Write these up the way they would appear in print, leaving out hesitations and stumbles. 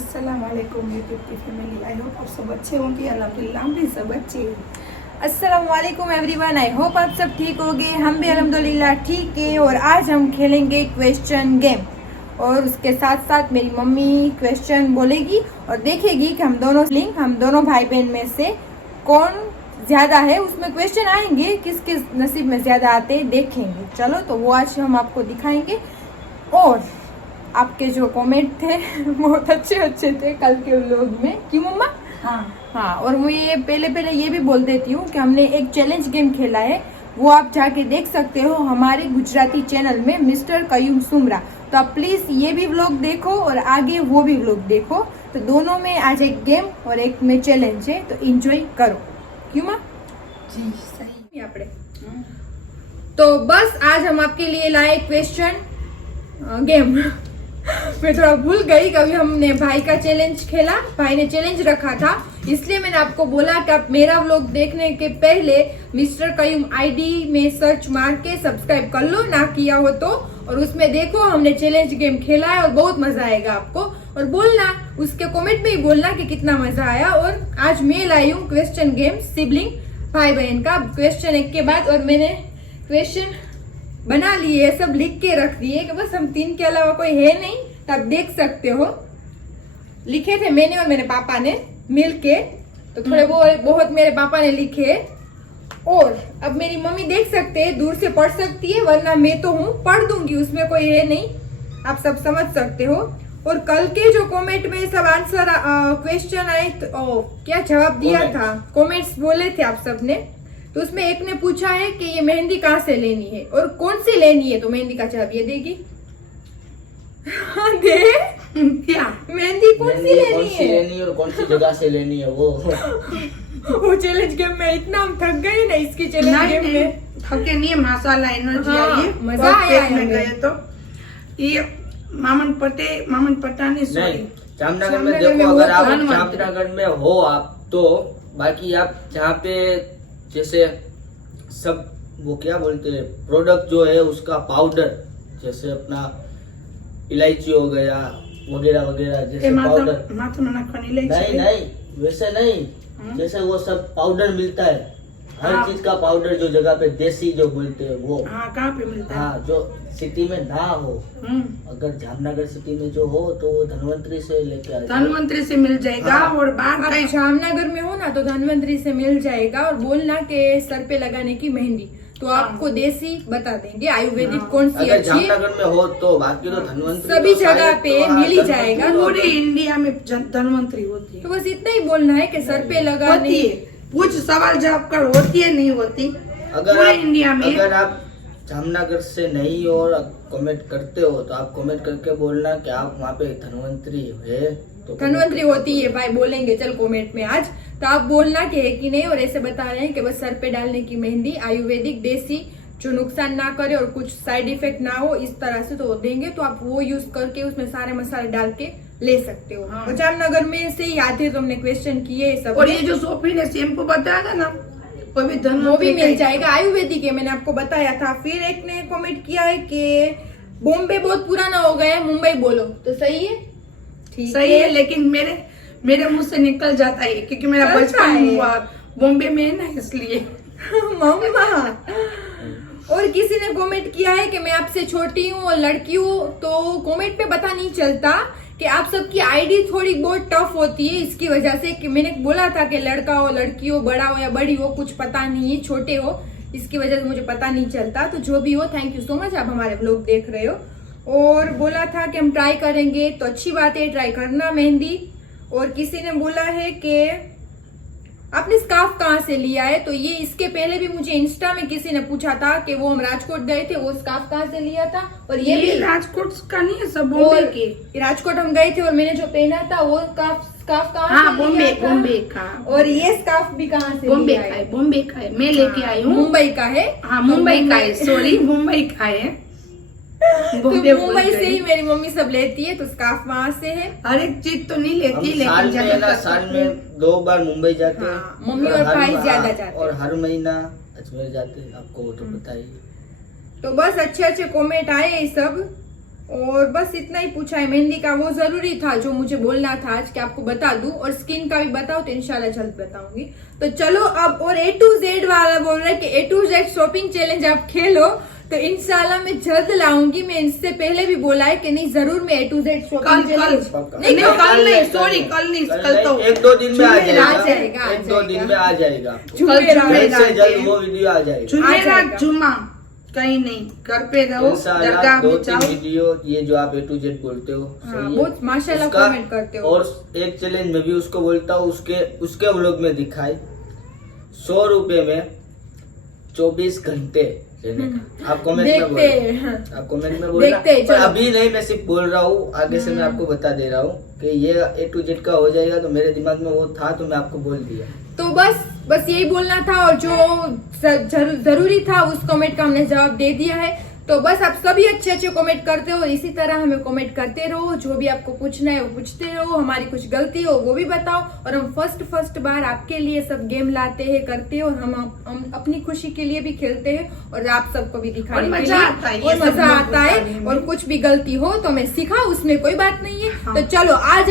अस्सलाम वालेकुम यूट्यूब की फैमिली। आई होप आप सब अच्छे होंगे। अल्हम्दुलिल्लाह हम भी सब अच्छे हैं। अस्सलाम वालेकुम एवरीवन। आई होप आप सब ठीक होंगे। हम भी अल्हम्दुलिल्लाह ठीक है। और आज हम खेलेंगे क्वेश्चन गेम और उसके साथ साथ मेरी मम्मी क्वेश्चन बोलेगी और देखेगी कि हम दोनों भाई बहन में से कौन ज्यादा है। उसमें क्वेश्चन आएंगे, किसके नसीब में ज्यादा आते हैं देखेंगे। चलो तो वो आज हम आपको दिखाएंगे। और आपके जो कमेंट थे बहुत अच्छे थे कल के व्लॉग में, क्यों मम्मा? हाँ। और मैं ये पहले ये भी बोल देती हूँ कि हमने एक चैलेंज गेम खेला है, वो आप जाके देख सकते हो हमारे गुजराती चैनल में, मिस्टर कयूम सुमरा। तो आप प्लीज ये भी व्लॉग देखो और आगे वो भी व्लॉग देखो। तो दोनों में आज एक गेम और एक में चैलेंज है, तो एंजॉय करो। क्यों माँ? जी सही। आपने तो बस आज हम आपके लिए लाए क्वेश्चन गेम। मैं थोड़ा भूल गई, कभी हमने भाई का चैलेंज खेला, भाई ने चैलेंज रखा था, इसलिए मैंने आपको बोला कि आप मेरा व्लॉग देखने के पहले मिस्टर कयूम आईडी में सर्च मार के सब्सक्राइब कर लो, ना किया हो तो। और उसमें देखो हमने चैलेंज गेम खेला है और बहुत मजा आएगा आपको। और बोलना, उसके कमेंट में ही बोलना कि कितना मजा आया। और आज मैं लाई हूँ क्वेश्चन गेम सिबलिंग भाई बहन का, क्वेश्चन एक के बाद। और मैंने क्वेश्चन बना लिए, सब लिख के रख दिए कि बस हम तीन के अलावा कोई है नहीं, तो आप देख सकते हो। लिखे थे मैंने और मेरे पापा ने मिल के, तो थोड़े बहुत मेरे पापा ने लिखे। और अब मेरी मम्मी देख सकते हैं, दूर से पढ़ सकती है, वरना मैं तो हूँ पढ़ दूंगी, उसमें कोई है नहीं, आप सब समझ सकते हो। और कल के जो कमेंट में सब आंसर क्वेश्चन आए तो क्या जवाब दिया था, कमेंट्स बोले थे आप सबने, तो उसमें एक ने पूछा है कि ये मेहंदी कहाँ से लेनी है और कौन सी लेनी है, तो मेहंदी का जवाब ये देगी। दे क्या मेहंदी कौन सी लेनी है और कौन सी जगह से लेनी है वो चैलेंज गेम में इतना हम थक गए ना, इसकी चैलेंज गेम में थके नहीं है, माशाल्लाह एनर्जी हाँ, आई है, मजा आया में हमें। गए तो ये मामन पटानी नहीं, जामनगर जामनगर में में देखो, वो अगर आप प्रधानमंत्री। जामनगर में हो आप तो, बाकी आप जहाँ पे जैसे सब वो क्या बोलते हैं प्रोडक्ट जो है उसका पाउडर, जैसे अपना इलायची हो गया वगैरह वगैरह, जैसे पाउडर माथा में नाखवानी ले नहीं वैसे नहीं, जैसे वो सब पाउडर मिलता है, हर हाँ। चीज का पाउडर जो जगह पे देसी जो बोलते हैं वो, हाँ कहाँ पे मिलता है? हाँ, जो सिटी में ना हो, अगर जामनगर सिटी में जो हो तो वो धनवंतरी से लेके आ जाओ। धनवंतरी से मिल जाएगा। हाँ। और बाहर आप कहीं जामनगर में हो ना तो धनवंतरी से मिल जाएगा। और बोलना कि सर पे लगाने की मेहंदी, तो आपको देसी बता देंगे, आयुर्वेदिक कौन सी अगर अच्छी है, जामनगर में हो तो, बाकी तो धनवंतरी सभी तो जगह शायद पे तो मिल ही धनवंतरी जाएगा। तो- पूरे इंडिया में धनवंतरी होती है। तो बस इतना ही बोलना है कि सर पे लगाने। होती है, कुछ सवाल जवाब कर, होती है नहीं होती, पूरे इंडिया में। अगर आप जामनगर से नहीं हो और कमेंट करते हो तो आप कमेंट करके बोलना कि आप वहाँ पे धनवंतरी है, तो धनवंतरी होती है भाई, बोलेंगे चल कमेंट में आज, तो आप बोलना कि है कि नहीं। और ऐसे बता रहे हैं कि बस सर पे डालने की मेहंदी आयुर्वेदिक देसी, जो नुकसान ना करे और कुछ साइड इफेक्ट ना हो, इस तरह से तो देंगे। तो आप वो यूज करके उसमें सारे मसाले डाल के ले सकते हो। हाँ। और जामनगर में से याद है तो हमने क्वेश्चन किए सब, और ये जो सोफी ने शैम्पू बताया था ना, वो भी वो भी धनवंतरी मिल का जाएगा, आयुर्वेदिक है, मैंने आपको बताया था। फिर एक ने कमेंट किया है कि बॉम्बे बहुत पुराना हो गया है, मुंबई बोलो, तो सही है? ठीक सही है, लेकिन मेरे मुंह से निकल जाता है क्योंकि मेरा चलता बचपन है। हुआ बॉम्बे में है ना, इसलिए। मम्मा। और किसी ने कमेंट किया है कि मैं आपसे छोटी हूँ और लड़की हूँ, तो कमेंट पे पता नहीं चलता कि आप सबकी आईडी थोड़ी बहुत टफ होती है, इसकी वजह से कि मैंने बोला था कि लड़का हो लड़की हो, बड़ा हो या बड़ी हो, कुछ पता नहीं है, छोटे हो, इसकी वजह से मुझे पता नहीं चलता। तो जो भी हो, थैंक यू सो मच, आप हमारे व्लॉग देख रहे हो। और बोला था कि हम ट्राई करेंगे, तो अच्छी बात है, ट्राई करना मेहंदी। और किसी ने बोला है कि आपने स्कार्फ कहाँ से लिया है, तो ये इसके पहले भी मुझे इंस्टा में किसी ने पूछा था कि वो हम राजकोट गए थे, वो स्कार्फ कहाँ से लिया था। और ये भी राजकोट का नहीं है, सब बॉम्बे और के। राजकोट हम गए थे और मैंने जो पहना था वो स्कार्फ कहाँ हाँ, से लिया था? बॉम्बे का। और ये स्कार्फ भी कहाँ से बॉम्बे लिया का है? है, बॉम्बे का है, मैं लेके आई हूँ। मुंबई का है। हाँ, मुंबई का है, सॉरी, मुंबई का है। तो मुंबई से ही मेरी मम्मी सब लेती है, तो स्कार्फ वहाँ से है। हर एक चीज तो नहीं हम लेती, साल लेकिन में ना, ज्यादा साल में 2 बार मुंबई जाते हैं। हाँ, मम्मी और हर भाई मा- ज्यादा जाते हैं। और हर महीना अजमेर जाते हैं, आपको वो तो पता ही है। तो बस अच्छे अच्छे कमेंट आए ये सब। और बस इतना ही पूछा है। मेहंदी का वो जरूरी था जो मुझे बोलना था आज कि आपको बता दूं, और स्किन का भी बताओ तो इंशाल्लाह जल्द बताऊंगी। तो चलो अब, और A to Z वाला बोल रहा है कि A to Z shopping challenge आप खेलो, तो इंशाल्लाह मैं जल्द लाऊंगी। मैं इससे पहले भी बोला है कि नहीं, जरूर मैं A to Z shopping challenge नहीं, कल नहीं, सॉरी कल नहीं, कल तो 1-2 दिन में आ जुमेरात जाएगा, आ 1-2 दिन में आ जाएगा, जुमेरात जल्द से जल्द वो वीडियो आ जाएगा। जुमेरात जुम्मा कहीं नहीं, घर पे रहो, दरगाह में 2-3 जाओ। वीडियो ये जो आप A to Z बोलते हो हाँ, सही है। बहुत माशाल्लाह उसका- कमेंट करते हो। और एक चैलेंज में भी उसको बोलता हूँ, उसके व्लॉग में दिखाई 100 रुपए में 24 घंटे रहने का। आप कमेंट में देखते बोलना, हैं। आप कमेंट में बोलना। देखते हैं, पर चलो। अभी नहीं, मैं सिर्फ बोल रहा हूँ, आगे से मैं आपको बता दे रहा हूँ कि ये A to Z का हो जाएगा। तो मेरे दिमाग में वो था तो मैं आपको बोल दिया। तो बस यही बोलना था, और जो जरूरी था उस कमेंट का हमने जवाब दे दिया है। तो बस आप सभी अच्छे अच्छे कमेंट करते हो, इसी तरह हमें कमेंट करते रहो। जो भी आपको पूछना है वो पूछते रहो, हमारी कुछ गलती हो वो भी बताओ। और हम फर्स्ट बार आपके लिए सब गेम लाते हैं, करते हैं, और हम अपनी खुशी के लिए भी खेलते हैं, और आप सबको भी दिखाने और के मजा लिए। आता है, और ये सब मजा लोग आता है। बताने में। और कुछ भी गलती हो तो मैं सिखा, उसमें कोई बात नहीं है। हाँ। तो चलो आज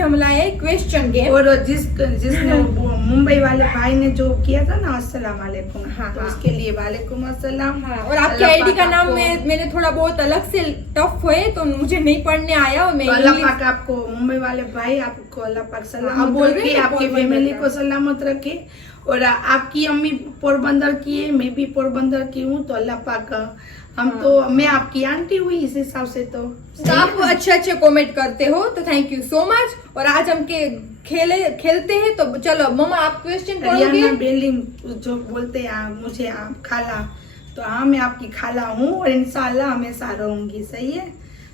हम लाए क्वेश्चन गेम। और जिसने वो मुंबई वाले भाई ने जो किया था ना, अस्सलाम वालेकुम, हाँ, तो हाँ। उसके लिए वालेकुम अस्सलाम। हाँ, और आपके अल्लाह आईडी का पाक नाम आपको- मैंने थोड़ा बहुत अलग से टफ हुए तो मुझे नहीं पढ़ने आया, और मैं तो अल्लाह इंग्लिश- पाक आपको, मुंबई वाले भाई आपको अल्लाह पाक आप सलामत बोल रहे रखे, हैं, आपकी पोरबंदर फैमिली का। को सलामत रखे। और आपकी अम्मी पोरबंदर की है, मैं भी पोरबंदर की हूँ, तो अल्लाह पाक मैं आपकी आंटी हुई इस हिसाब से। तो तो आप अच्छे कमेंट करते हो, तो थैंक यू सो मच। और आज हम खेलते हैं। तो चलो मम्मा, आप क्वेश्चन पढ़ोगे। रियाना बेलिंग जो बोलते हैं मुझे आप खाला, तो हाँ मैं आपकी खाला हूँ, और इंशाल्लाह हमेशा रहूंगी, सही है।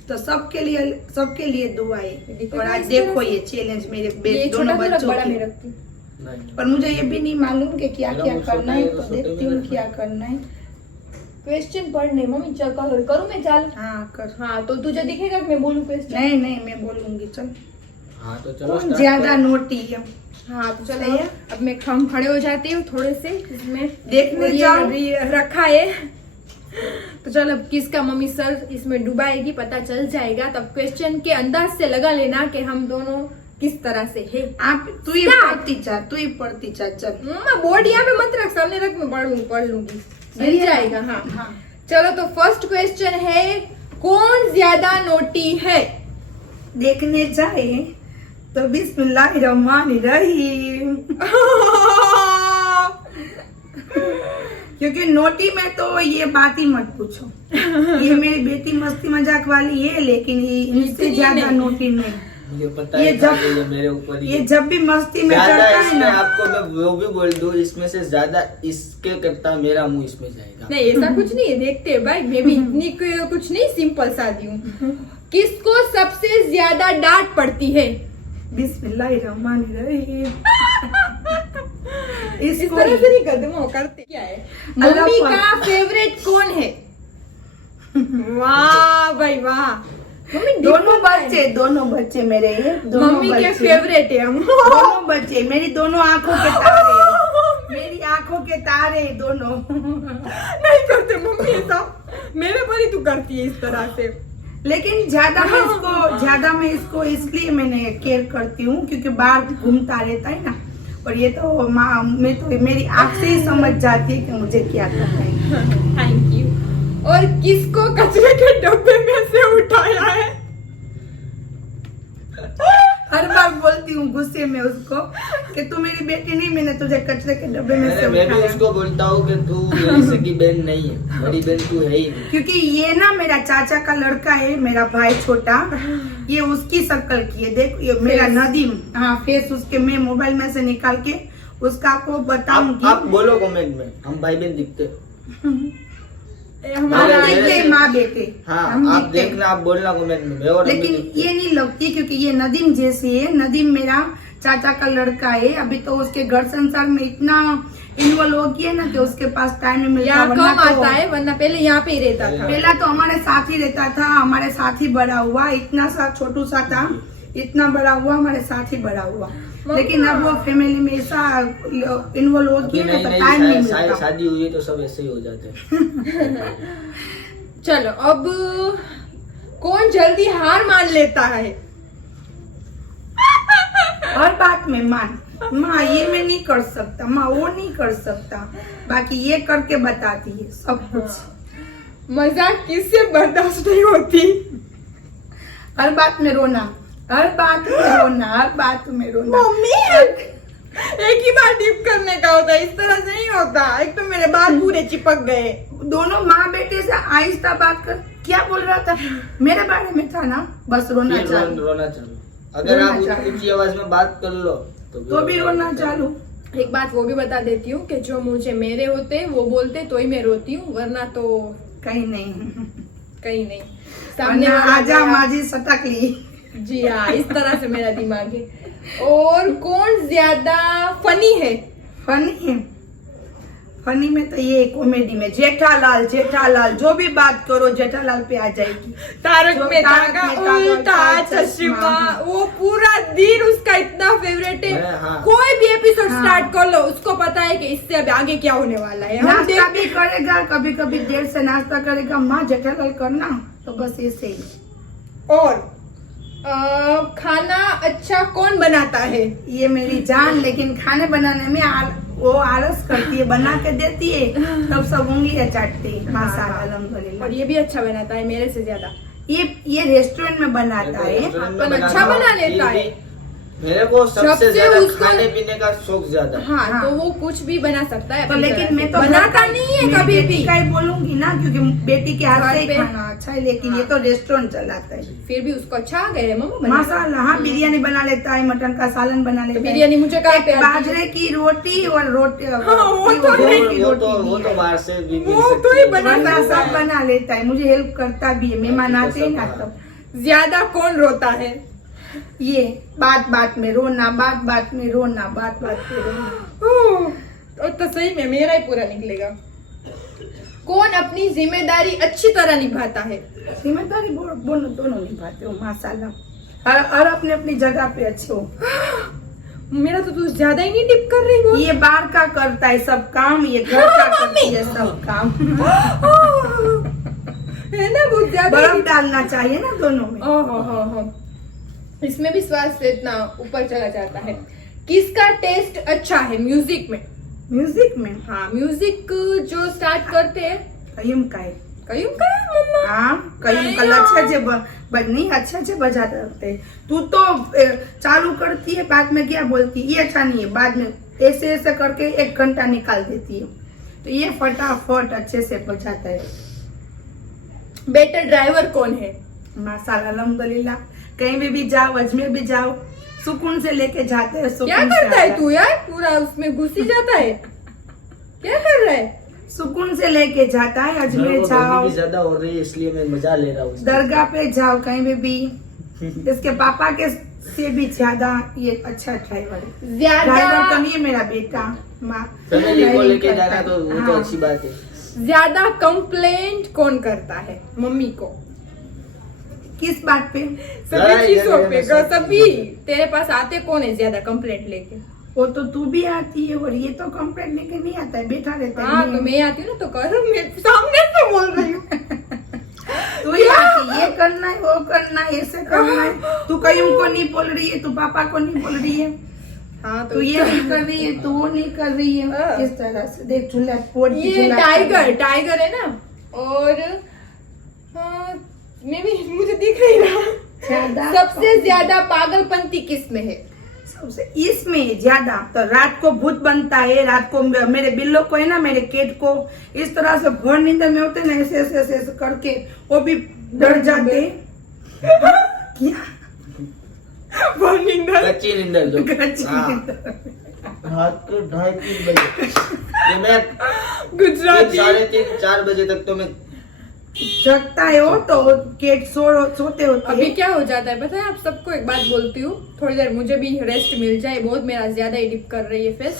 तो सबके लिए दुआएं। और आज देखो ये चैलेंज मेरे ये दोनों छोटा बच्चों बड़ा की। में रखती हूँ। नहीं। पर मुझे ये भी नहीं मालूम कि क्या मेरा क्या वो करना है, छोटे- तो छोटे देखती में हूँ रखना। क्या करना है। क्वेश्चन पढ़ने मम्मी, चल करूँ मैं, चालू। हाँ कर। हाँ, तो तुझे दिखेगा कि मैं बोलूँ क्वेश्चन। नहीं मैं बोलूंगी, चल। हाँ तो चलो कौन start ज्यादा करो। नोटी है? हाँ, तो चलो सही है। अब मैं हम खड़े हो जाती हूँ थोड़े से, इसमें देखने ये जाओ। अभी रखा है। तो चलो अब किसका मम्मी सर इसमें डुबाएगी पता चल जाएगा। तब क्वेश्चन के अंदाज से लगा लेना कि हम दोनों किस तरह से है। आप तू ही Start. पढ़ती जा चल। मम्मा बोर्ड यहाँ पे मत रख, सामने रख, मैं पढ़ लूंगी, मिल सही है। जाएगा। हाँ हाँ। चलो, तो फर्स्ट क्वेश्चन है, कौन ज्यादा नोटी है? देखने जाए तो बिस्मिल्लाहिर्रहमानिर्रहीम। क्योंकि नोटी में तो ये बात ही मत पूछो। ये मेरी बेटी मस्ती मजाक वाली है, लेकिन ये इनसे इतनी ज्यादा नहीं। नोटी नहीं। मुझे पता ये है जब- कि ये मेरे ऊपर ही ये है। जब भी मस्ती में ज्यादा चढ़ता है इसमें ना, आपको मैं वो भी बोल दूं, इसमें से ज्यादा इसके करता मेरा मुंह इसमें जाएगा। नहीं, ऐसा कुछ नहीं है, देखते हैं भाई, मैं भी इतनी कुछ नहीं, सिंपल सादी हूँ। किसको सबसे ज्यादा डांट पड़ती है? बिस्मिल्लाहिर्रहमानिर्रहीम। इस इसको तरह से नहीं करते, वो करते क्या है। अल्लाह मम्मी पाक। का फेवरेट कौन है? वाह भाई वाह, मम्मी दोनों बच्चे मेरे ये दोनों मम्मी के बच्चे। फेवरेट है हम। दोनों बच्चे मेरी दोनों आंखों के तारे, मेरी आंखों के तारे दोनों। नहीं करते मम्मी ऐसा, मेरे पर ही तू करती है इस तरह से। लेकिन ज्यादा मैं इसको इसलिए मैंने केयर करती हूँ क्योंकि बाहर घूमता रहता है ना, और ये तो मैं तो मेरी आंख से ही समझ जाती है कि मुझे क्या करना है। Thank you. और किसको कचरे के डब्बे में से उठाया है? हर बार बोलती हूँ गुस्से में उसको कि तू मेरी बेटी नहीं, मैंने तुझे कचरे के डब्बे में से मैं भी उठाया। उसको बोलता हूँ कि तू मेरी सगी बहन नहीं है, बड़ी बहन तू है ही नहीं। क्योंकि ये ना मेरा चाचा का लड़का है, मेरा भाई छोटा, ये उसकी शक्ल की है। देख ये मेरा फेस। नदीम, हाँ फेस उसके मैं मोबाइल में से निकाल के उसका आपको बताऊंगी। आप बोलो कमेंट में, हम भाई बहन दिखते। हम हमारा मेरे दिखते से- माँ बेटे, हाँ हम आप दिखते हैं। देखना, आप बोलना कमेंट में, मैं और लेकिन अम्मी दिखते। ये नहीं लगती क्योंकि ये नदीम जैसी है। नदीम मेरा चाचा का लड़का है, अभी तो उसके घर संसार में इतना इन्वॉल्व हो गया ना कि उसके पास टाइम नहीं मिलता। यहाँ वरना कम तो- आता है, वरना पहले यहाँ पे ही रहता था। पहला तो हमारे साथ ही रहता था, हमारे साथ ही बड़ा हुआ, इतना सा छोटू सा था, इतना बड़ा हुआ, हमारे साथ ही बड़ा हुआ। लेकिन अब वो फैमिली में ऐसा इन्वॉल्व हो अभी गया ना नई तो नई टाइम नहीं मिलता। शादी हुई है तो सब ऐसे ही हो जाते हैं। चलो अब कौन जल्दी हार मान लेता है? हर बात में मान, माँ ये मैं नहीं कर सकता, माँ वो नहीं कर सकता, बाकी ये करके बताती है सब कुछ। मजाक किससे बर्दाश्त नहीं होती? हर बात में रोना, हर बात में रोना, हर बात में रोना। मम्मी एक ही बार टिप करने का होता है, इस तरह से नहीं होता। एक तो मेरे बाल पूरे चिपक गए। दोनों माँ बेटे से आहिस्ता बात कर। क्या बोल रहा था? मेरे बारे में था ना, बस रोना फिर चालू। रोना चालू। अगर रोना आप चालू। ऊंची आवाज में बात कर लो तो भी रोना चालू। एक बात वो भी बता देती हूँ कि जो मुझे मेरे होते वो बोलते तो ही मैं रोती हूँ, वरना तो कहीं नहीं। कहीं नहीं। सामने वरना वाला आजा गया। माजी सटक ली। जी हाँ, इस तरह से मेरा दिमाग है। और कौन ज्यादा फनी है? फनी है, फनी में तो ये कॉमेडी में जेठालाल, जेठालाल जो भी बात करो जेठालाल पे आ जाएगी। तारक जो मेहता तारक का मेहता का उल्टा उल्टा चश्मा, चश्मा। वो पूरा दिन उसका इतना फेवरेट है। हाँ। कोई भी एपिसोड हाँ। स्टार्ट कर लो, उसको पता है कि इससे अब आगे क्या होने वाला है। हम नाश्ता देख- भी करेगा, कभी कभी देर से नाश्ता करेगा, माँ जेठालाल करना, तो बस ऐसे ही। और खाना अच्छा कौन बनाता है? ये मेरी जान, लेकिन खाने बनाने में वो आलस करती है, बना के देती है तब सब उंगलियां चाटती है। माशाल्लाह अल्हम्दुलिल्लाह। और ये भी अच्छा बनाता है मेरे से ज्यादा। ये रेस्टोरेंट में बनाता है। रेस्टोरेंट में अपन बनाता अच्छा हूँ, बना लेता फिर है। भी मेरे को सबसे सबसे ज्यादा उसको- खाने पीने का शौक ज्यादा है। हाँ, हाँ। तो वो कुछ भी बना सकता है तो अपनी लेकिन तरह मैं से। तो बनाता नहीं है कभी भी। का ही बोलूंगी ना, क्योंकि बेटी के हाथ घर से ही पे- खाना अच्छा है, लेकिन ये तो रेस्टोरेंट चलाता है। फिर भी उसको अच्छा आ गया है मम्मा बनाना। माशाल्लाह। हाँ, बिरयानी बना लेता है, मटन का सालन बना तो लेता है। बिरयानी मुझे कहाँ पे आती है? बाजरे की रोटी और रोटी हाँ, वो तो गेहूं नहीं। की वो रोटी तो भी है। बाहर से भी मिल वो तो सकती ही है। बना वरना सकता सब है। बना लेता है, मुझे हेल्प करता भी है। मेहमान आते हैं ना तब। ज्यादा कौन रोता है? ये बात बात में रोना, बात बात में रोना, बात बात में रोना। ओह, तो सही में मेरा ही पूरा निकलेगा। कौन अपनी जिम्मेदारी अच्छी तरह निभाता है? जिम्मेदारी दोनों निभाते हो माशाल्लाह। और अपने अपनी जगह पे अच्छे हो। मेरा तो तू ज्यादा ही नहीं टिप कर रही वो। ये बाहर का करता है सब काम, ये घर का करती है सब काम। है ना, बहुत ज्यादा ही- बर्फ डालना चाहिए ना दोनों में। ओहो हो हो। इसमें भी स्वास्थ्य इतना ऊपर चला जाता है। किसका टेस्ट अच्छा है म्यूजिक में? म्यूजिक में हाँ, म्यूजिक जो स्टार्ट करते हैं कयूम का है। कयूम का है मम्मा। हाँ, कयूम कल अच्छे अच्छे बजाते रहते हैं। तू तो चालू करती है, बाद में क्या बोलती है, ये अच्छा नहीं है, बाद में ऐसे ऐसे करके 1 घंटा निकाल देती है। तो ये फटाफट अच्छे से बजाता है। बेटर ड्राइवर कौन है? माशाल्लाह अल्हम्दुलिल्लाह। कहीं भी जाओ, अजमेर भी जाओ, सुकून से लेके जाते हैं। सुकून क्या से करता है आता तू यार? पूरा उसमें घुस ही जाता है। क्या कर रहा है? सुकून से लेके जाता है। मेरे अजमेर को जाओ, गर्मी भी ज्यादा हो रही है, इसलिए मैं मजा ले रहा हूँ। दरगाह पे जाओ, कहीं भी। इसके पापा के से भी ज्यादा ये अच्छा ड्राइवर है। ड्राइवर तो ज्यादा नहीं है मेरा बेटा, माँ फैमिली को ड्राइविंग लेके करता जाना है। तो वो तो हाँ। अच्छी बात है। ज्यादा कंप्लेंट कौन करता है मम्मी को? किस बात पे? सभी लड़ाई चीजों झगड़े पे। में सब सभी चीजों पे। तेरे पास आते कौन है ज्यादा कंप्लेंट लेके? वो तो तू भी आती है, और ये तो कंप्लेंट लेके नहीं आता है, बैठा रहता है। हाँ, तो मैं आती हूँ ना तो कर, मैं सामने से बोल रही हूँ। तू ही आती है, ये करना है, वो करना है, ऐसे करना है। तू कहीं उनको नहीं बोल रही है, तू पापा को नहीं बोल रही है, हाँ, तू ये नहीं कर रही है, तू वो नहीं कर रही है। हाँ। इस तरह से देख झूला पोड़ की ये झूला टाइगर है ना। और हाँ, मैं भी, मुझे दिख नहीं रहा। ज्यादा सबसे ज्यादा पागलपंती किस में है? सबसे इसमें ज्यादा तो रात को भूत बनता है। रात को मेरे बिल्लो को है ना, मेरे केट को इस तरह से घोर नींद में होते ना, ऐसे ऐसे ऐसे ऐसे करके वो भी डर जाते। क्या कच्ची नींदर जो कच्ची हाँ। नींद। रात को 2:30-3 बजे ये मैं गुजराती 3-3:30-4 बजे तक तो मैं जगता है वो, तो केट सोते होते अभी हैं। क्या हो जाता है पता है? आप सबको एक बात बोलती हूँ, थोड़ी देर मुझे भी रेस्ट मिल जाए। बहुत मेरा ज्यादा ही डिप कर रही है फेस।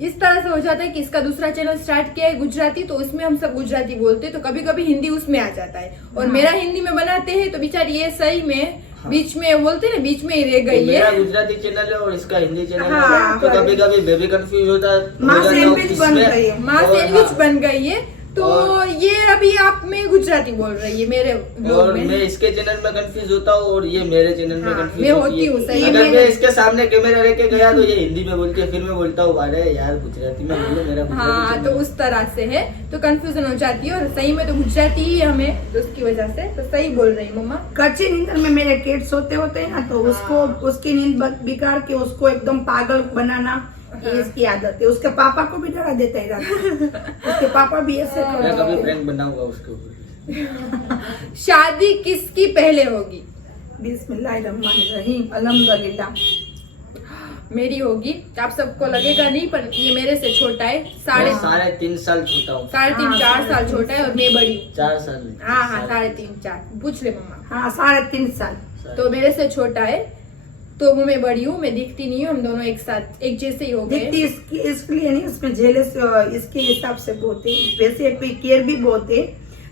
इस तरह से हो जाता है कि इसका दूसरा चैनल स्टार्ट किया है गुजराती, तो उसमें हम सब गुजराती बोलते हैं, तो कभी कभी हिंदी उसमें आ जाता है। और हाँ। मेरा हिंदी में बनाते हैं तो बेचारी ये सही में बीच में बोलते हैं ना, बीच में ही रह गई मेरा है। गुजराती चैनल है और इसका हिंदी चैनल हाँ, है, तो कभी कभी मैं भी कंफ्यूज होता है। माँ हो जाता हूँ सैंडविच बन इसमें। गई है। माँ और सैंडविच हाँ, बन गई है, तो ये अभी आप में गुजराती बोल रही है मेरे ब्लॉग और में। मैं इसके चैनल में कंफ्यूज होता हूँ और ये मेरे चैनल में हाँ, कंफ्यूज मैं होती होती हूँ, है। सही अगर में। मैं इसके सामने कैमरा लेके गया तो ये हिंदी में बोलती है, फिर मैं बोलता हूँ अरे यार गुजराती में बोलो, मेरा गुजराती हाँ, चैनल तो है। उस तरह से है, तो कंफ्यूजन हो जाती है। और सही में तो गुजराती ही है हमें, तो उसकी वजह से तो सही बोल रही मम्मा। कच्ची नींद में मेरे केट सोते होते हैं ना, तो उसको उसकी नींद बिगाड़ के उसको एकदम पागल बनाना, ये इसकी आदत है। उसके पापा को भी डरा देता है रात में। उसके पापा भी ऐसे मैं करते कभी हैं। प्रैंक बनाऊंगा उसके ऊपर। शादी किसकी पहले होगी? बिस्मिल्लाहिर्रहमानिर्रहीम, अल्हम्दुलिल्लाह। मेरी होगी। आप सबको लगेगा नहीं, पर ये मेरे से छोटा है, मैं साढ़े 3.5 साल छोटा हूँ। 3.5-4 साल छोटा है, और मैं बड़ी हूँ। 4 साल। हाँ, 3.5-4 पूछ ले मम्मा। हाँ, 3.5 साल। तो मेरे से छोटा है, तो वो मैं बड़ी हूँ, मैं दिखती नहीं हूँ। हम दोनों एक साथ एक जैसे ही हो गए। दिखती इसलिए नहीं, इसमें झेले से इसके हिसाब से बहुत है। वैसे केयर भी बहुत है,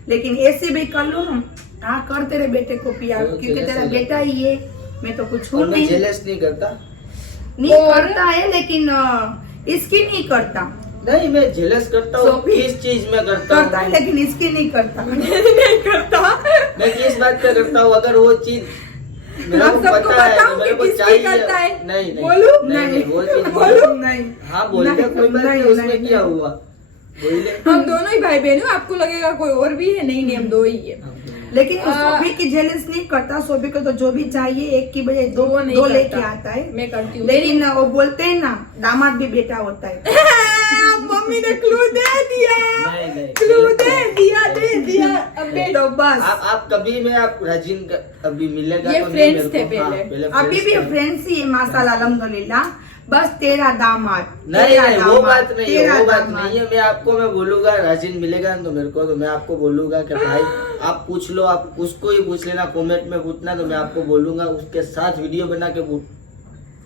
लेकिन ऐसे भी कर लो ना। हाँ, कर तेरे बेटे को प्यार, वो क्योंकि jealous तेरा हो बेटा ही है। मैं तो कुछ हूँ और मैं नहीं। जेलस नहीं करता। नहीं करता है, लेकिन इसकी नहीं करता। नहीं, मैं जेलस करता हूँ। सोफी। किस चीज में करता करता है, हूँ? लेकिन इसकी नहीं करता। नहीं करता। मैं किस बात पे करता हूँ? अगर वो चीज मेरे आप को सबको पता है, बताऊं मेरे कि को किसकी चाहिए। करता है? नहीं नहीं बोलूं? नहीं, वो चीज बोलूं? नहीं। हाँ बोल दे, कोई बात नहीं, उसमें क्या हुआ, बोल दे। हम दोनों ही भाई बहन हो, आपको लगेगा कोई और भी है, नहीं नहीं, हम दो ही है। लेकिन सोफी की जेलस नहीं करता। सोफी को तो जो भी चाहिए एक की बजाय दो वो नहीं दो करता। लेके आता है। मैं करती हूँ। लेकिन वो बोलते हैं ना, दामाद भी बेटा होता है। मम्मी ने क्लू दे दिया। नहीं नहीं, क्लू दे दिया। अब तो बस आप कभी में आप राजीन का अभी मिलेगा ये तो नहीं friends मेरे को। थे हाँ, पहले। अभी भी फ्रेंड्स ही है माशाल्लाह, अल्हम्दुलिल्लाह। बस तेरा दामाद, नहीं तेरा नहीं, वो दामाद, बात नहीं है, तेरा वो बात दामाद। नहीं है। मैं बोलूंगा राजीन मिलेगा तो मेरे को, तो मैं आपको बोलूंगा कि भाई आप पूछ लो, आप उसको ही पूछ लेना, कमेंट में पूछना, तो मैं आपको बोलूंगा उसके साथ वीडियो बना के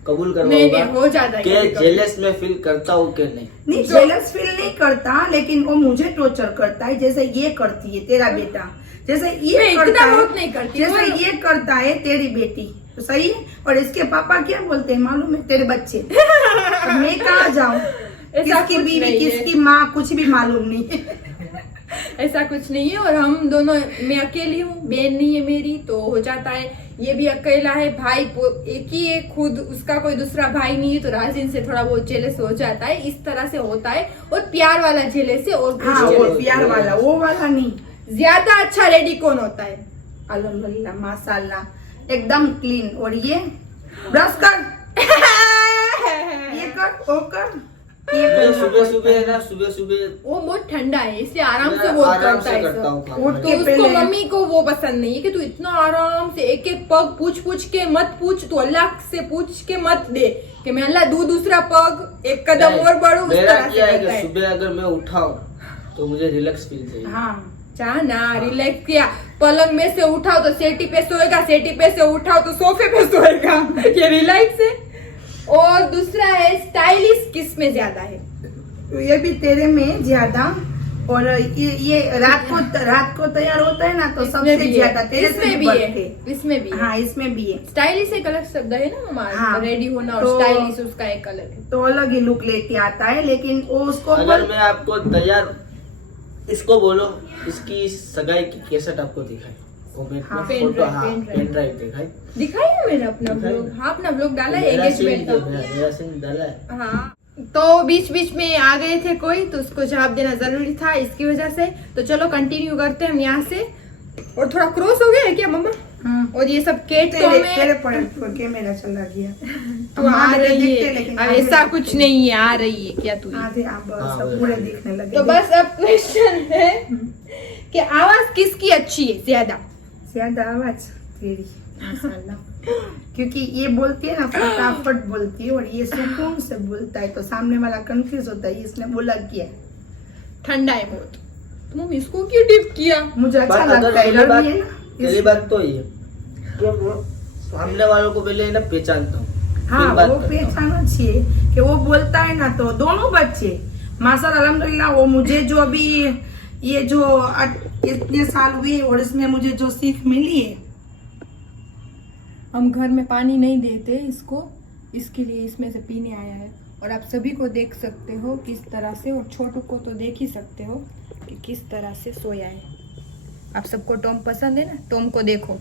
कबूल नहीं करवाऊंगा हो जाता है कि कभी-कभी। जेलस में फील करता हूँ कि नहीं। नहीं, जेलस फील नहीं करता, लेकिन वो मुझे टॉर्चर करता है, जैसे ये करती है तेरा बेटा, जैसे ये मैं करता इतना है, बहुत नहीं करती, जैसे बोलो। ये करता है तेरी बेटी। तो सही है। और इसके पापा क्या बोलते हैं मालूम है? तेरे बच्चे। तो मैं कहाँ जाऊँ? ऐसा किसकी कुछ बीवी, नहीं है। किसकी माँ, कुछ भी मालूम नहीं है। ऐसा कुछ नहीं है। और हम दोनों, मैं अकेली हूँ, बहन नहीं है मेरी, तो हो जाता है। ये भी अकेला है, भाई एक ही है खुद, उसका कोई दूसरा भाई नहीं है, तो राजिन से थोड़ा बहुत जेलस हो जाता है। इस तरह से होता है। और प्यार वाला जेलस है, और कुछ हाँ, वो jealous प्यार वाला, वो वाला नहीं। ज्यादा अच्छा रेडी कौन होता है? अल्हम्दुलिल्लाह, माशाल्लाह, एकदम क्लीन। और ये ब्रश कर, ये कर, वो कर, ये मैं कर। सुबह सुबह है ना, सुबह वो बहुत ठंडा है, इसलिए आराम से मैं वो आराम करता से है करता सब। हूँ काम। उठ तो के उसको पहले मम्मी को वो पसंद नहीं है कि तू इतना आराम से एक एक पग पूछ के मत पूछ, तू अल्लाह से पूछ के मत दे कि मैं अल्लाह दूसरा पग एक कदम और बढ़ू, उस मेरा तरह से क्या है करता कि है। सुबह अगर मैं उठाऊं तो मुझे रिलैक्स फील चाहिए। हाँ, ना रिलैक्स किया, पलंग में से उठाओ तो सेटी पे सोएगा, सेटी पे से उठाओ तो सोफे पे सोएगा। ये रिलैक्स है। और दूसरा है स्टाइलिश किस में ज्यादा है? तो ये भी तेरे में ज्यादा। और ये रात को तैयार होता है ना, तो इसमें सबसे भी है। ज्यादा तेरे से इसमें भी भी बढ़ है, के। इसमें भी है। हाँ, इसमें भी है। स्टाइलिश एक अलग शब्द है ना हमारा, हाँ। रेडी होना और तो- स्टाइलिश उसका एक अलग है। तो अलग ही लुक लेके आता है, लेकिन वो उसको अगर मैं आपको तैयार, इसको बोलो, इसकी सगाई की कैसेट आपको दिखाई कमेंट हाँ, में, पेन फोटो, ड्राइव, हाँ पेन ड्राइव। पेन ड्राइव दिखाई। दिखाई है मैंने अपना दिखाई। ब्लॉग, हाँ अपना ब्लॉग डाला है मेरा सीन एंगेजमेंट क्या का। मेरा सीन डाला है। हाँ, तो बीच बीच में आ गए थे कोई, तो उसको जवाब देना जरूरी था इसकी वजह से। तो चलो कंटिन्यू करते हैं हम यहाँ से। और थोड़ा क्रॉस हो गया है क्या मम्मा? और ये सब केट तो तेरे हमें पर कैमरा चला गया। तू आ आधे रही दिखते, है, लेकिन अब आधे ऐसा दिखते। कुछ नहीं है, आ रही है क्या तू? आधे आप हाँ, सब बस। पूरे दिखने लगे। तो बस अब क्वेश्चन है कि आवाज किसकी अच्छी है ज्यादा? ज्यादा आवाज तेरी, माशाल्लाह। क्योंकि ये बोलती है ना, फटाफट बोलती है, और ये सुकून से बोलता है, तो सामने वाला कंफ्यूज होता है, इसने बोला क्या। ठंडा है बहुत। तुम इसको क्यों टिप किया? मुझे अच्छा पर अगर लगता है, पहली बात, गर्मी है ना, पहली बात तो ये कि वो सामने वालों को पहले है ना पहचानता हूँ, हाँ, फिर बात वो करता हूँ। पहचाना चाहिए कि वो बोलता है ना। तो दोनों बच्चे माशाल्लाह अल्हम्दुलिल्लाह, वो मुझे जो अभी ये जो इतने साल हुए, और इसमें मुझे जो सीख मिली है। हम घर में पानी नहीं देते इसको, इसके लिए इसमें से पीने आया है। और आप सभी को देख सकते हो किस तरह से, और छोटू को तो देख ही सकते हो कि किस तरह से सोया है। आप सबको टॉम पसंद है ना, टॉम को देखो।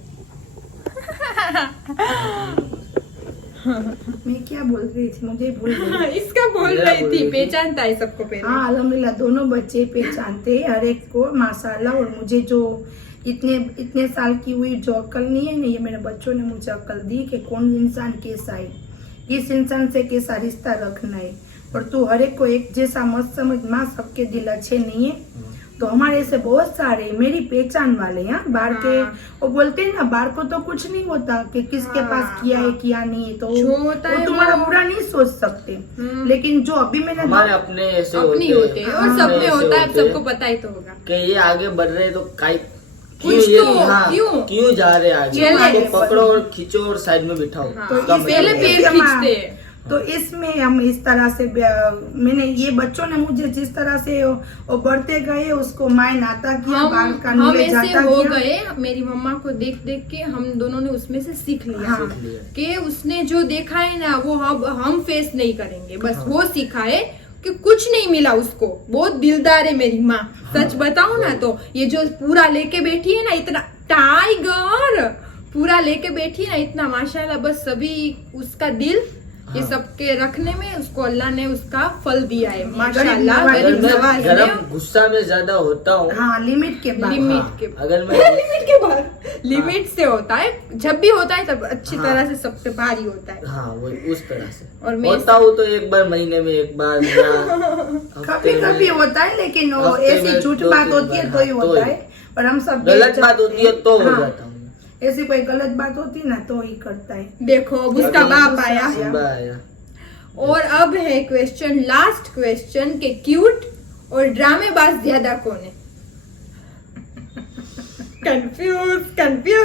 मैं क्या बोल रही थी, मुझे भूल गई। इसका बोल रही थी, पहचानता है सबको पहले। हाँ अल्हम्दुलिल्लाह दोनों बच्चे पहचानते हैं हर एक को माशाल्लाह। और मुझे जो इतने साल की हुई जो अक्ल नहीं है ना, ये मेरे बच्चों ने मुझे अक्ल दी कि कौन इंसान कैसा है, किस इंसान से कैसा रिश्ता रखना है। और तू हर एक को एक जैसा मत समझ, माँ सबके दिल अच्छे नहीं है। तो हमारे ऐसे बहुत सारे मेरी पहचान वाले यहाँ बाहर के, वो बोलते हैं ना बाहर को तो कुछ नहीं होता कि किसके पास किया है किया नहीं है, तो जो होता वो है तुम्हारा वो- बुरा नहीं सोच सकते। लेकिन जो अभी मैंने हमारे अपने ऐसे अपनी होते हैं और अपने सब में ऐसे होता है, होते सबको हैं पता ही तो होगा। कि ये आगे बढ़ रहे हैं तो क्यों कुछ ये तो, हाँ, क्यों? क्यों जा रहे हैं आगे, चले। उसको पकड़ो और खींचो और साइड में बिठाओ। हाँ, तो इसका इस- पहले मतलब पैर है। खींचते हैं। तो इसमें हम इस तरह से मैंने ये बच्चों ने मुझे जिस तरह से वो बढ़ते गए उसको माय नाता किया, बाल का हम नूले ऐसे जाता हो किया। गए, मेरी मम्मा को देख देख के हम दोनों ने उसमें से सीख लिया हाँ। सीख लिया। कि उसने जो देखा है ना वो हम फेस नहीं करेंगे, बस हाँ। वो सीखा है कि कुछ नहीं मिला उसको। बहुत दिलदार है मेरी माँ, सच बताऊं ना तो ये जो पूरा लेके बैठी है ना, इतना टाइगर पूरा लेके बैठी है ना, इतना माशाल्लाह, बस सभी उसका दिल ये हाँ। सबके रखने में उसको अल्लाह ने उसका फल दिया है गरीब माशाल्लाह। नवाज अगर गरीब मैं नवाज गरम है। गुस्सा में ज्यादा होता हूँ, हाँ लिमिट के बाद। लिमिट हाँ, के अगर मैं लिमिट के बाद, लिमिट से होता है, जब भी होता है तब अच्छी हाँ। तरह से सबसे भारी होता है। हाँ वो उस तरह से और मैं होता हूँ तो एक बार महीने में एक बार या हफ्ते कभी में। कभी होता है, लेकिन वो हफ्ते ऐसी में झूठ 2-3 बात होती है बार, तो ही हाँ, तो होता ही। है। और हम सब गलत बात होती है तो हो हाँ, जाता हूँ। ऐसी कोई गलत बात होती ना तो ही करता है। देखो अब उसका अभी बाप गुस्सा आया। आया। सुबह आया। और अब है क्वेश्चन, लास्ट क्वेश्चन के क्यूट और ड्रामेबाज ज्यादा कौन है? कंफ्यूज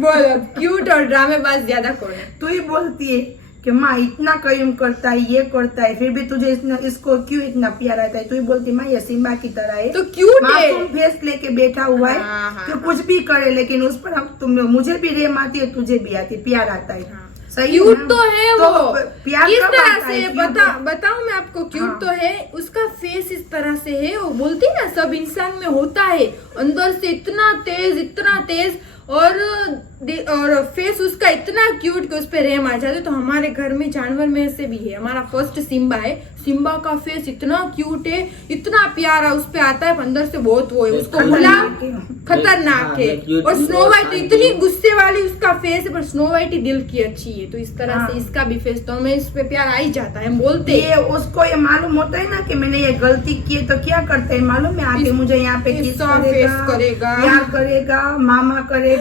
बोल, अब क्यूट और ड्रामेबाज ज्यादा कौन है? तू ही बोलती है कि माँ इतना करीम करता है, ये करता है, फिर भी तुझे इसको क्यों इतना प्यार आता है। तू ही बोलती माँ ये सिम्बा की तरह है, तो क्यूट है। मासूम फेस लेके बैठा हुआ है, हाँ, हाँ, तो कुछ भी करे लेकिन उस पर हम मुझे भी रेम आती है, तुझे भी आती है, प्यार आता है। हाँ। सही क्यूट ना? तो है तो वो, प्यार किस कब तरह आता है? से क्यों? बताऊं मैं आपको, क्यूट हाँ। तो है, उसका फेस इस तरह से है, वो बोलती है ना सब इंसान में होता है, अंदर से इतना तेज और फेस उसका इतना क्यूट कि उस पे रेम आ जाते। तो हमारे घर में जानवर में से भी है, हमारा फर्स्ट सिम्बा है, सिम्बा का फेस इतना क्यूट है, इतना प्यारा उस पे आता है, अंदर से बहुत वो है, उसको बुला खतरनाक है। हाँ, cute और भी स्नो और वाइट शांति इतनी है। गुस्से वाली उसका फेस है, पर स्नो वाइट ही दिल की अच्छी है, तो इस तरह हाँ। से इसका भी फेस, तो हमें इस पे प्यार आ ही जाता है, हम बोलते ये हैं। उसको ये मालूम होता है ना कि मैंने ये गलती की है, तो क्या करते हैं मालूम है, आके मुझे यहाँ पे किस इसका face करेगा। प्यार करेगा, मामा करेगा,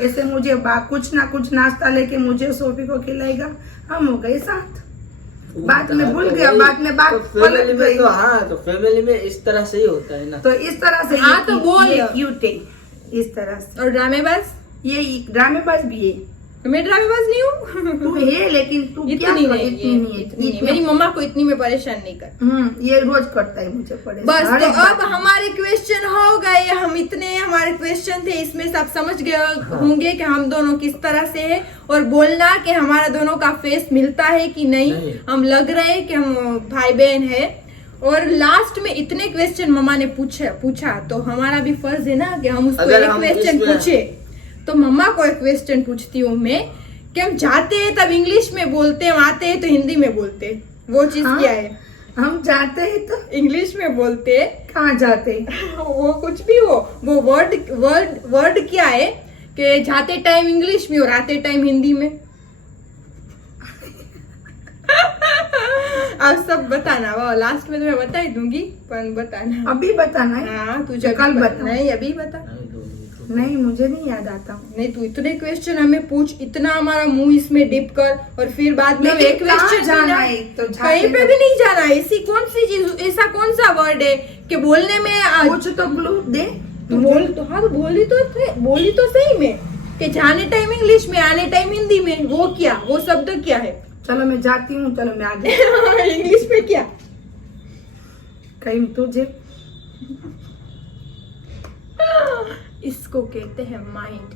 ऐसे मुझे कुछ ना कुछ नाश्ता लेके मुझे सोफी को खिलाएगा, हम हो गए साथ। बाद में भूल गया, बाद में बात फैमिली पलट में गई। तो हाँ, तो फैमिली में इस तरह से ही होता है ना। तो इस तरह से हाँ, तो बोल। ये क्यूट है, इस तरह से और ड्रामेबाज, ये ड्रामेबाज भी है। तो मैं ड्रामेबाज नहीं हूँ। तू है लेकिन तू क्या इतनी कर- नहीं, इतनी नहीं है, इतनी नहीं, मेरी मम्मा को इतनी में परेशान नहीं कर। ये रोज करता है मुझे परेशान। बस हर तो एक अब बात में। हमारे क्वेश्चन हो गए, हम इतने हमारे क्वेश्चन थे, इसमें सब समझ गए होंगे कि हम दोनों किस तरह से है, और बोलना कि हमारा दोनों का फेस मिलता है कि नहीं, नहीं। हम लग रहे हैं कि हम भाई बहन है। और लास्ट में इतने क्वेश्चन मम्मा ने पूछा तो हमारा भी फर्ज है ना कि हम उसको अगर एक हम क्वेश्चन इसमें- पूछे। तो मम्मा को एक क्वेश्चन पूछती हूँ मैं कि हम जाते हैं तब इंग्लिश में बोलते हैं, हम आते हैं तो हिंदी में बोलते हैं, वो चीज हाँ। क्या है? हम जाते हैं तो इंग्लिश में बोलते हैं, कहाँ जाते हैं? वो कुछ भी हो, वो वर्ड क्या है कि जाते टाइम इंग्लिश में और आते टाइम हिंदी में? अब सब बताना, वो लास्ट में तो मैं बता ही दूंगी, पर बताना। अभी बताना है? हाँ तुझे कल अभी बताऊं? नहीं, अभी बता। नहीं मुझे नहीं याद आता। नहीं तू इतने क्वेश्चन हमें पूछ, इतना हमारा मुंह इसमें डिप कर, और फिर बाद में लेकिन एक कहाँ क्वेश्चन जाना है? तो जाते कहीं पे हैं। भी नहीं जाना है। ऐसी कौन सी चीज, ऐसा कौन सा वर्ड है कि बोलने में कुछ तो क्लू दे। तो बोली तो सही में कि जाने टाइम इंग्लिश में, आने टाइम हिंदी में, वो क्या, वो शब्द क्या है? चलो मैं जाती हूँ, चलो मैं आगे। इंग्लिश में क्या? कहीं तुझे इसको कहते हैं माइंड।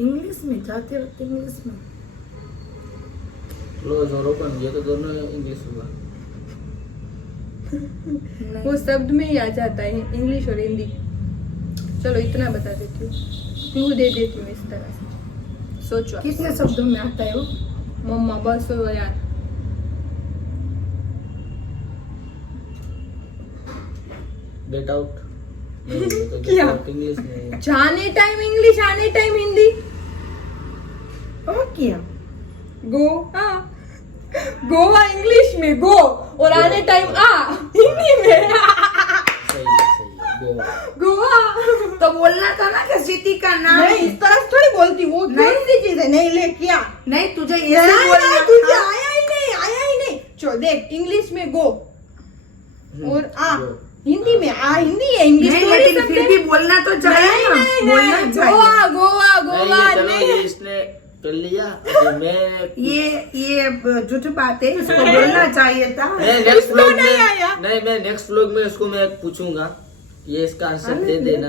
इंग्लिश में जाते वक्त इंग्लिश में क्लोज और ओपन, ये तो दोनों इंग्लिश हुआ। वो शब्द में ही आ जाता है, इंग्लिश और हिंदी। चलो इतना बता देती हूँ, क्लू दे देती हूँ इस तरह से, सोचो। कितने शब्दों में आता है वो? मम्मा बस हो यार। Get out. क्या? इंग्लिश में जाने टाइम इंग्लिश, आने टाइम हिंदी। और क्या? गो, हाँ गोवा इंग्लिश में गो, और आने टाइम आ हिंदी में। सही है, गोवा। गोवा। तो बोलना था ना कि सिटी का नाम। नहीं, इस तरह से थोड़ी बोलती, वो नहीं। कौन सी चीज है? नहीं ले क्या? नहीं तुझे नहीं, ऐसे नहीं, बोलना तुझे था। आया ही नहीं, आया ही नहीं। चलो देख, इंग्लिश में गो और आ, गो। हिंदी में आ, हिंदी है, इंग्लिश नहीं थोड़ी लेकिन शब्द फिर है। भी बोलना तो चाहिए नहीं, ना। नहीं, बोलना नहीं, चाहिए। गोवा गोवा नहीं, गोवा चलो नहीं। ये इसने कर लिया। अभी मैं ये झूठ बात है, इसको बोलना चाहिए था। मैं नेक्स्ट इसको व्लॉग नहीं में आया। नहीं, मैं नेक्स्ट व्लॉग में उसको मैं पूछूंगा, ये इसका आंसर दे देना,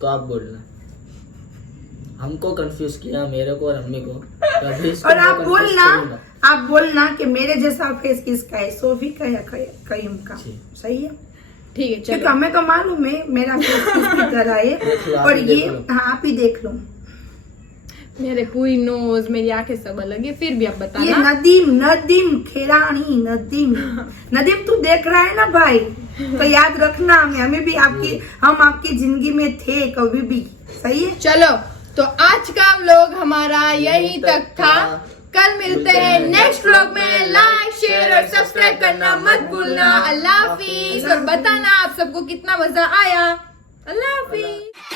तो आप बोलना। हमको कंफ्यूज किया, मेरे को और अम्मी को, तभी इसको और मैं आप confuse बोलना, करूंगा। आप बोलना कि मेरे जैसा फेस किसका है, सोफी का या कईम का। जी। सही है, ठीक है क्योंकि चलो। हमें तो मालूम है मेरा फेस किसकी तरह है। देख लो, आप और ही ये देख लो। हाँ आप ही देख लो। मेरे पूरी नोज, मेरी आंखें सब अलग है, फिर भी आप ये बताना। नदीम खिलानी नदीम तू देख रहा है ना भाई, तो याद रखना हमें भी हम आपकी जिंदगी में थे कभी भी। सही है। चलो तो आज का व्लॉग हमारा यहीं तक था। कल मिलते हैं नेक्स्ट व्लॉग में। लाइक शेयर और सब्सक्राइब करना मत भूलना। अल्लाह हाफिज। और बताना आप सबको कितना मजा आया। अल्लाह हाफिज।